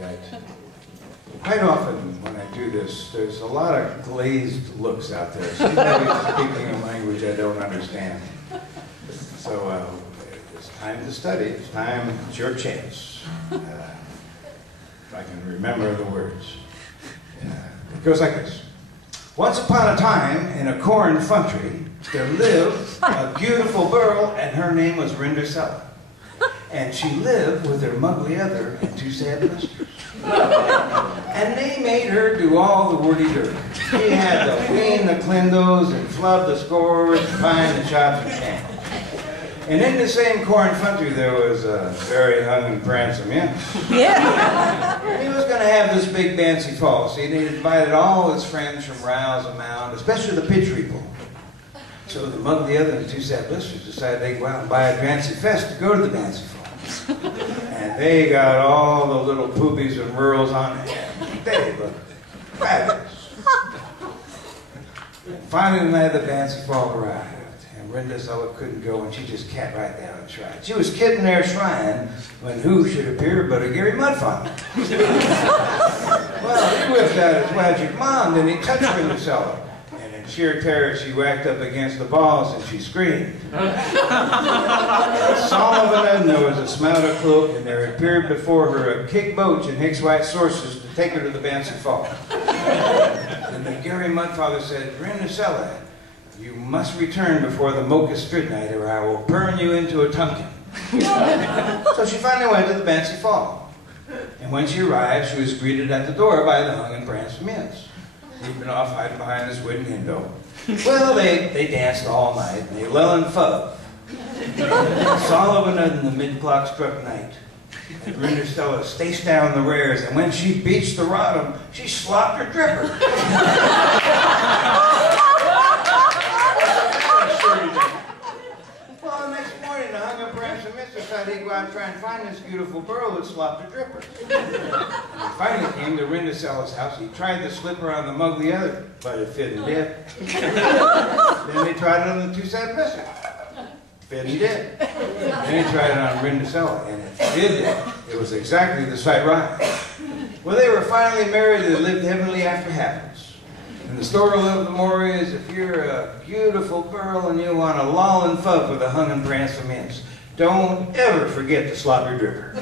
Right. Quite often when I do this, there's a lot of glazed looks out there. She's maybe speaking a language I don't understand. So it's time to study. It's time, it's your chance. If I can remember the words. It goes like this. Once upon a time, in a corn country, there lived a beautiful girl, and her name was Rindercella. And she lived with her muggly other and two sad blisters. And they made her do all the wordy dirt. She had to clean the clindos and flub the scores, find the chops and channels. And in the same corn country there was a very hung and prancing man. Yeah. And he was going to have this big fancy fall. See, they invited all his friends from Rouse and Mound, especially the pitch people. So the mug, the other, and the two sad blisters decided they'd go out and buy a fancy fest to go to the fancy fall. And they got all the little poopies and rurals on hand. They looked fabulous. And finally the night of the fancy fall arrived. Rindercella couldn't go, and she just sat right down and tried. She was kidding their shrine when who should appear but a Gary Mudfather. Well, he whipped out his magic wand and he touched Rindercella. And in sheer terror, she whacked up against the balls and she screamed. All of a sudden, there was a smell of cloak, and there appeared before her a kick boach and Hicks White sources to take her to the Bancy Fall. And the Gary Mudfather said, Rindercella, you must return before the mocha stridnite, or I will burn you into a tumpkin. So she finally went to the Bancy Fall. And when she arrived, she was greeted at the door by the hung and pranced mints. He'd been off hiding behind this wooden window. Well, they danced all night, and they lull and fub. All of a sudden, the mid-clock struck night. And Rindercella staced down the rares, and when she beached the rodham, she slopped her dripper. Well, the next morning, the hung and prancing mints decided he'd go out and try and find this beautiful girl who'd slopped her dripper. He finally came to Rindercella's house. He tried the slipper on the mug the other, but it fit and did. Then they tried it on the two sad blisters. Fit and did. Then he tried it on Rindercella, and it did. It was exactly the sight right. Well, they were finally married and lived heavenly after happens. And the story of the more is, if you're a beautiful girl and you want to lull and fub with a hung and prancing mints, don't ever forget to slop your dripper.